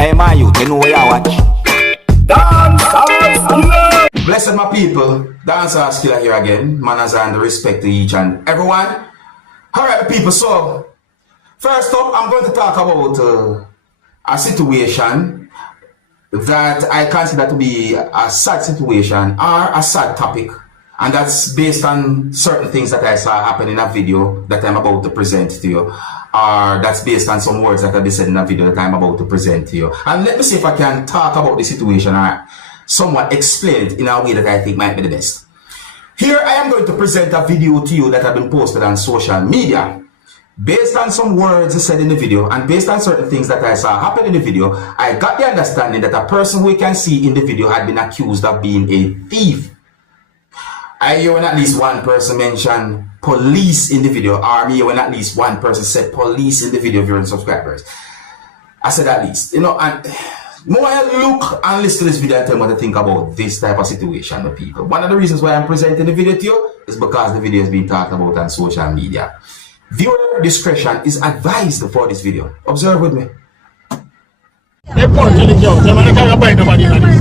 Hey, my youth, you know where you watch? Dancehall skilla! Blessed my people, Dancehall skilla here again. Manners and respect to each and everyone. Alright, people, so first up, I'm going to talk about a situation that I consider to be a sad situation or a sad topic, and that's based on certain things that I saw happen in a video that I'm about to present to you, or that's based on some words that I said in a video that I'm about to present to you. And let me see if I can talk about the situation or somewhat explain it in a way that I think might be the best. Here I am going to present a video to you that have been posted on social media. Based on some words said in the video and based on certain things that I saw happen in the video, I got the understanding that a person we can see in the video had been accused of being a thief. I hear when at least one person mentioned police in the video, or me when at least one person said police in the video, viewing subscribers. I said at least, you know, and more I look and listen to this video and tell me what to think about this type of situation with people. One of the reasons why I'm presenting the video to you is because the video is being talked about on social media. Viewer discretion is advised for this video. Observe with me. They point to the girl. They want to buy nobody like this.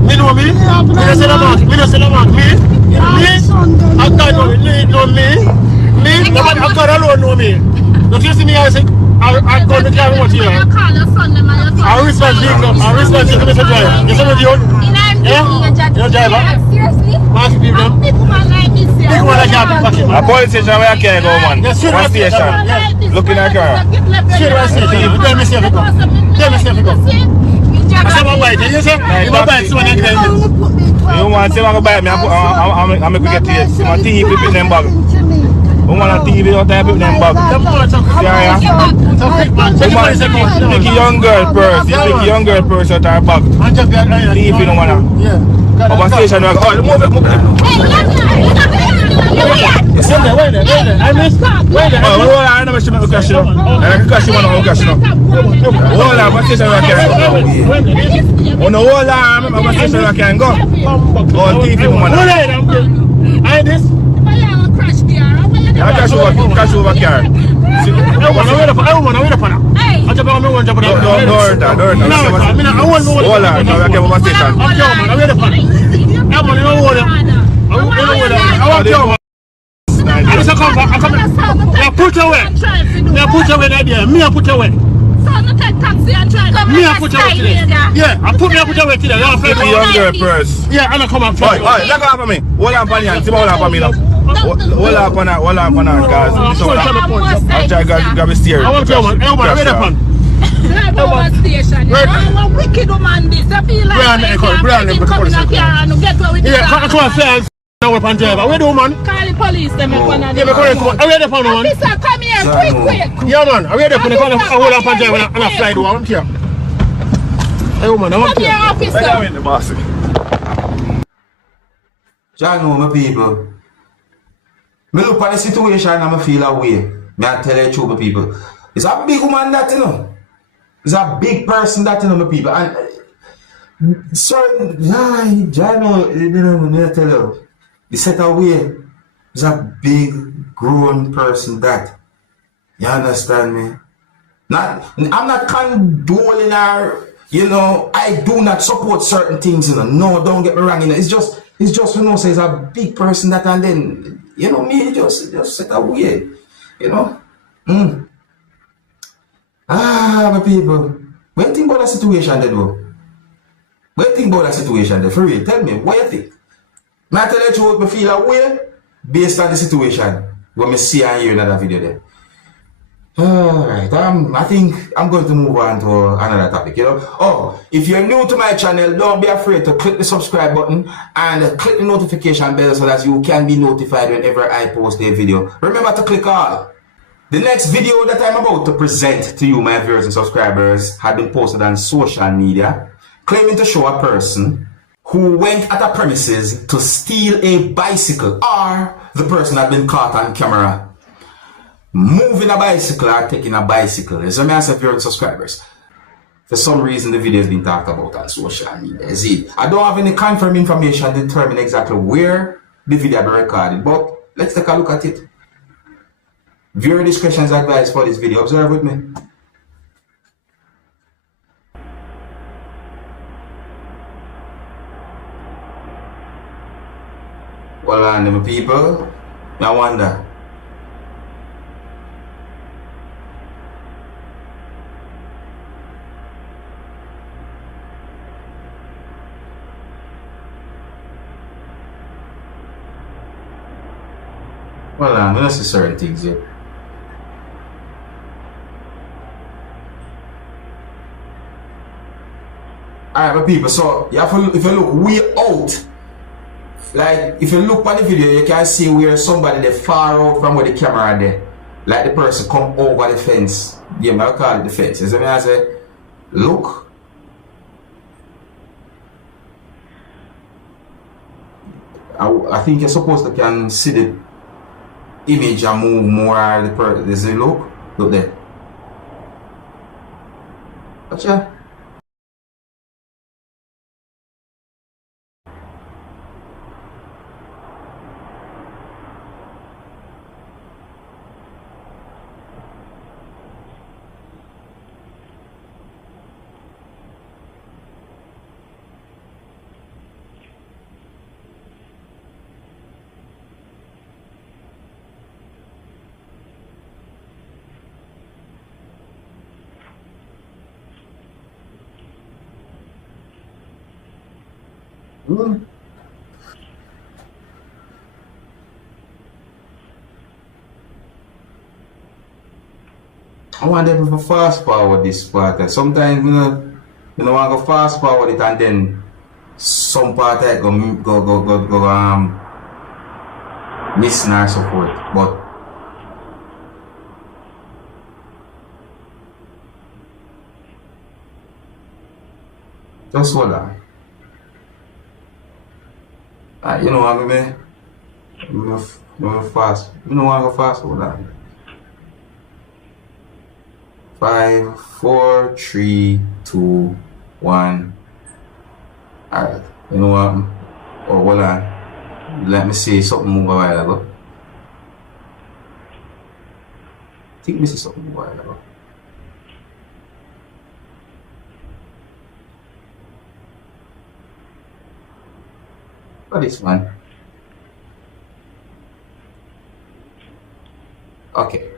Me know me? Me don't say the mark. Me don't say the mark. Me? I can't know me. Me? Nobody, I can't alone know me. Don't you see me? I say, I go to carry what here. I respect you. I respect you to Mr. Driver. You see me, dude? Yeah? You're a driver? Seriously? Mark people. Big woman like this. Big woman like that. A police station where I can't go, man. One station. Looking at her. Straight away station. Tell me safe it go. Tell me safe it go. I said my white. You say? You go buy it soon and tell me. You want to say I'm going to buy it? I'm going to get it. I'm going to take it in them bag. I want to TV out there with them bag. Yeah. Pick a young girl purse. You pick a young girl purse out her bag. Leave it, no one. Yeah. Over station, move it. Wait there. I missed. Wait there. Hold on, I never should make a question. I can question one of question. Hold on, what station I can go? On the whole arm, what station I can go? On TV, woman. I this. I cash over car. I want to wait upon her. I just want to jump on her. Hold on, now I can over station. I'm wait upon her. I want to know. I just come back. Put away. Put away that there. Me put away. So I'm take taxi and try to me put away today. Yeah, I put away today. The young girl purse. Yeah, I'm come and fly. Alright, let go for me. Hold on for me and see what hold on for me now. Hold on, guys. I'll try to grab a steering. I want to go, man. Wait upon. Drive station. You know, I'm a wicked woman this. I feel like I can't come in a car and get away with the car. Yeah, come on, fly. Now we're on driver. Where do man? Call the police. Them up on the yeah, correct. Are we there for no one? Officer, come here, quick. Yeah, man. Are we there for the car? I hold up on driver and I fly the one here. Hey, woman, I want to. Come here, officer. Where are the boss? John, know my people. Me look at the situation and I feel away. Me I tell you true, my people. It's a big woman that, you know. It's a big person that, you know, my people. And sorry, John, I tell you. The set away is a big grown person that. You understand me? I'm not condoling her, you know, I do not support certain things, you know. No, don't get me wrong, you know. It's just you know, say it's a big person that, and then, you know, me just set away, you know. My people, what do you think about that situation then, bro? What do you think about that situation then? For real, tell me, what you think? I tell you what, I feel away based on the situation when I see and hear another video there. Alright, I think I'm going to move on to another topic, you know. Oh, if you're new to my channel, don't be afraid to click the subscribe button and click the notification bell so that you can be notified whenever I post a video. Remember to click all. The next video that I'm about to present to you, my viewers and subscribers, had been posted on social media, claiming to show a person who went at a premises to steal a bicycle, or the person had been caught on camera moving a bicycle or taking a bicycle. As a massive viewers and subscribers, for some reason the video has been talked about on social media. See, I don't have any confirmed information to determine exactly where the video has been recorded, but let's take a look at it. Viewer discretion is advised for this video. Observe with me. Well, and them people, I wonder. Well, I'm not see certain things yet. Alright, my people, so you have to, if you look way out, like if you look at the video, you can see where somebody they far out from where the camera there. Like the person come over the fence. Yeah, I call it the fence. So I say, look. I think you're supposed to can see the image and move more the person. Does it look? Look there. Gotcha. I want them to fast forward this part. Sometimes you know want to fast forward it and then some part I go missing or so forth. But just hold on. You know what I mean? Fast. You know what I go fast? Hold on. 5, 4, 3, 2, 1. Alright. You know what? Oh, hold on. Let me see something move a while ago. I think this is something move a while ago. What is this one? Okay.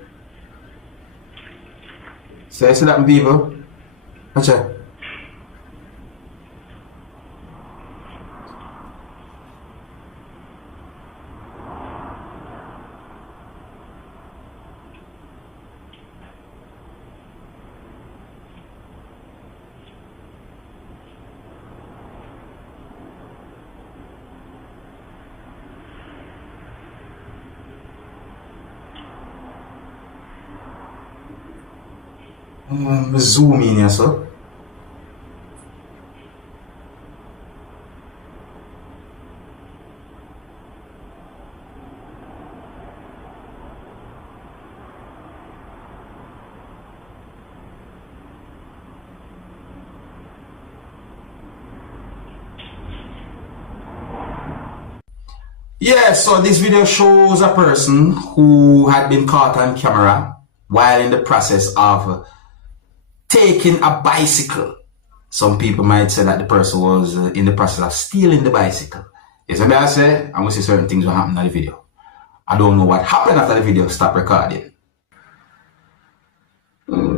So I see that people. Watch out. Zoom in here, so. Yeah, so this video shows a person who had been caught on camera while in the process of taking a bicycle. Some people might say that the person was in the process of stealing the bicycle. Yes, what I say, I'm going to see certain things will happen in the video. I don't know what happened after the video stopped recording.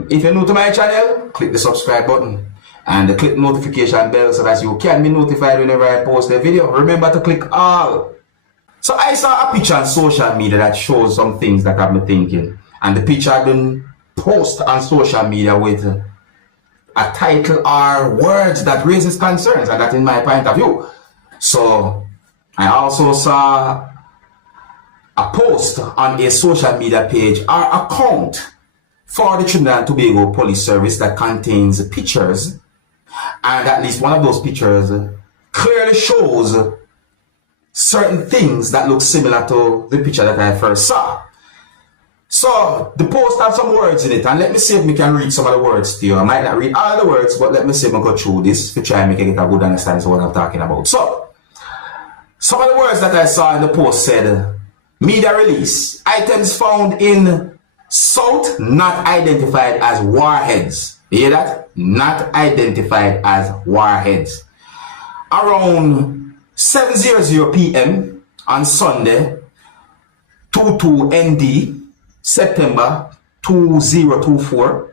If you're new to my channel, click the subscribe button and click the notification bell so that you can be notified whenever I post a video. Remember to click all. So I saw a picture on social media that shows some things that I've been thinking. And the picture I've been post on social media with a title or words that raises concerns, and that in my point of view. So I also saw a post on a social media page or account for the Trinidad and Tobago Police Service that contains pictures, and at least one of those pictures clearly shows certain things that look similar to the picture that I first saw. So the post has some words in it, and let me see if we can read some of the words to you. I might not read all the words, but let me see if we go through this to try and make it get a good understanding of what I'm talking about. So some of the words that I saw in the post said, media release, items found in South not identified as warheads. You hear that? Not identified as warheads. Around 7:00 p.m. on Sunday, 22 ND, September 2024.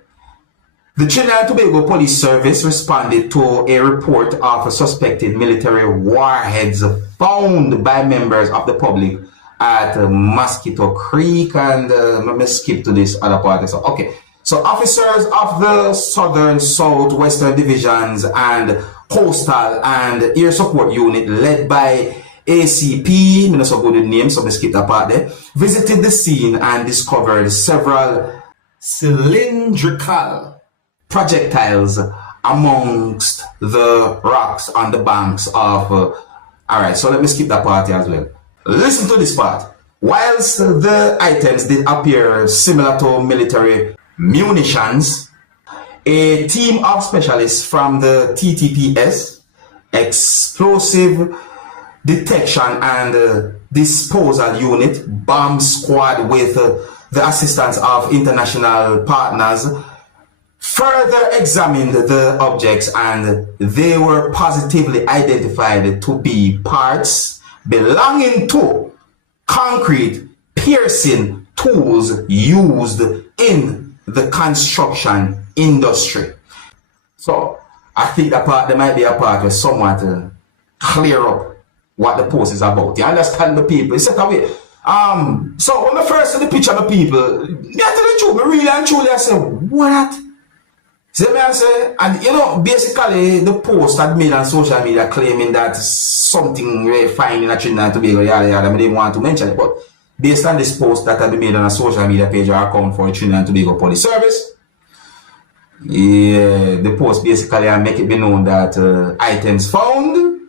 The Trinidad and Tobago Police Service responded to a report of suspected military warheads found by members of the public at Mosquito Creek, and let me skip to this other part. So, okay, so officers of the Southern Southwestern Divisions and Coastal and Air Support Unit led by ACP, I'm not so good with names, so I skip that part there, visited the scene and discovered several cylindrical projectiles amongst the rocks on the banks of alright, so let me skip that part here as well. Listen to this part. Whilst the items did appear similar to military munitions, a team of specialists from the TTPS, Explosive Detection and Disposal Unit, Bomb Squad, with the assistance of international partners, further examined the objects, and they were positively identified to be parts belonging to concrete piercing tools used in the construction industry. So I think that part, there might be a part where someone to clear up what the post is about. You understand the people? It's away. So when I first see the picture of the people, me I tell the truth, me really and truly I say, what? See me I say, and you know, basically the post had made on social media claiming that something very fine in a Trinidad and Tobago, yada yada, I didn't want to mention it, but based on this post that had been made on a social media page or account for Trinidad and Tobago Police Service, yeah, the post basically make it be known that items found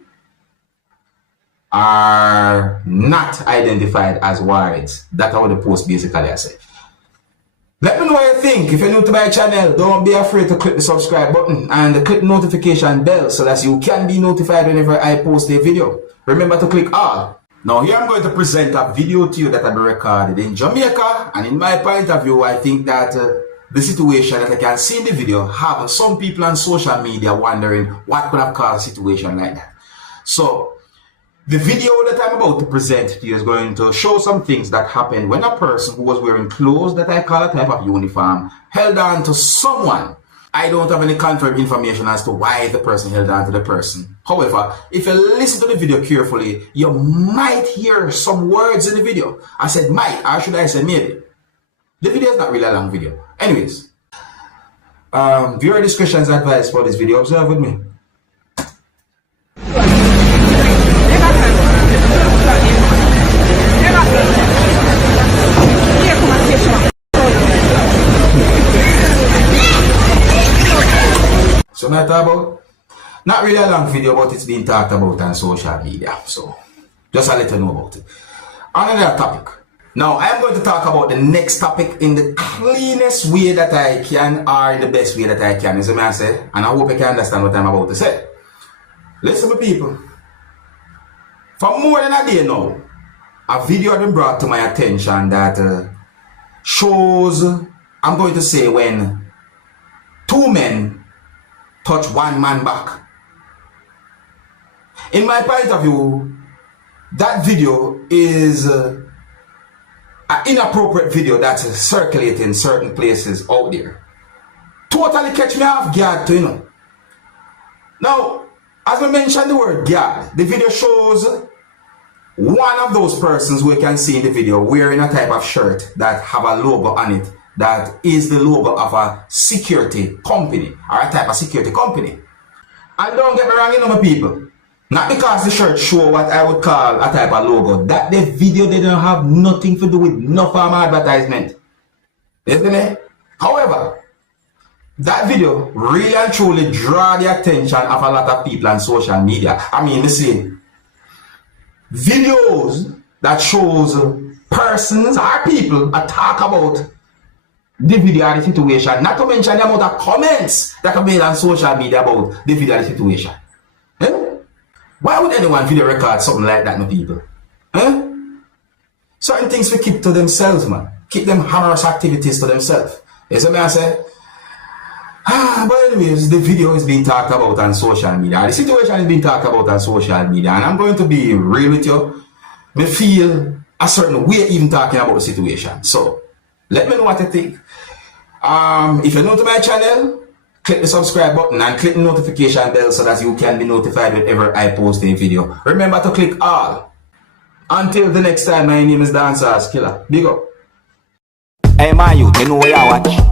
are not identified as warheads. That's how the post basically I say. Let me know what you think. If you're new to my channel, don't be afraid to click the subscribe button and click the notification bell so that you can be notified whenever I post a video. Remember to click all. Now here I'm going to present a video to you that I've recorded in Jamaica, and in my point of view, I think that the situation that I can see in the video have some people on social media wondering what could have caused a situation like that. So the video that I'm about to present to you is going to show some things that happened when a person who was wearing clothes that I call a type of uniform held on to someone. I don't have any confirmed information as to why the person held on to the person. However, if you listen to the video carefully, you might hear some words in the video. I said might, or should I say maybe. The video is not really a long video. Anyways, viewer discretion is advised for this video. Observe with me. So not about, not really a long video, but it's being talked about on social media. So just a little know about it. On another topic. Now I am going to talk about the next topic in the cleanest way that I can, or in the best way that I can, as I say, and I hope you can understand what I'm about to say. Listen to people. For more than a day now, a video has been brought to my attention that shows, I'm going to say, when two men touch one man back. In my point of view, that video is an inappropriate video that is circulating in certain places out there. Totally catch me off guard too, you know. Now, as I mentioned the word guard, the video shows one of those persons who you can see in the video wearing a type of shirt that have a logo on it that is the logo of a security company, or a type of security company. And don't get me wrong, you know, my people, not because the shirt show what I would call a type of logo, that the video didn't have nothing to do with no form of advertisement, isn't it? However, that video really and truly draw the attention of a lot of people on social media. I mean, you see, videos that shows persons or people talk about the video and the situation, not to mention the amount of comments that are made on social media about the video and the situation. Eh? Why would anyone video record something like that, no people? Eh? Certain things we keep to themselves, man. Keep them humorous activities to themselves. You see what I say? But anyways, the video is being talked about on social media. The situation is being talked about on social media, and I'm going to be real with you. me feel a certain way even talking about the situation. So, let me know what you think. If you're new to my channel, click the subscribe button and click the notification bell so that you can be notified whenever I post a video. Remember to click all. Until the next time, my name is Dancehall Skilla. Big up. Hey, my youth, you know where you watch.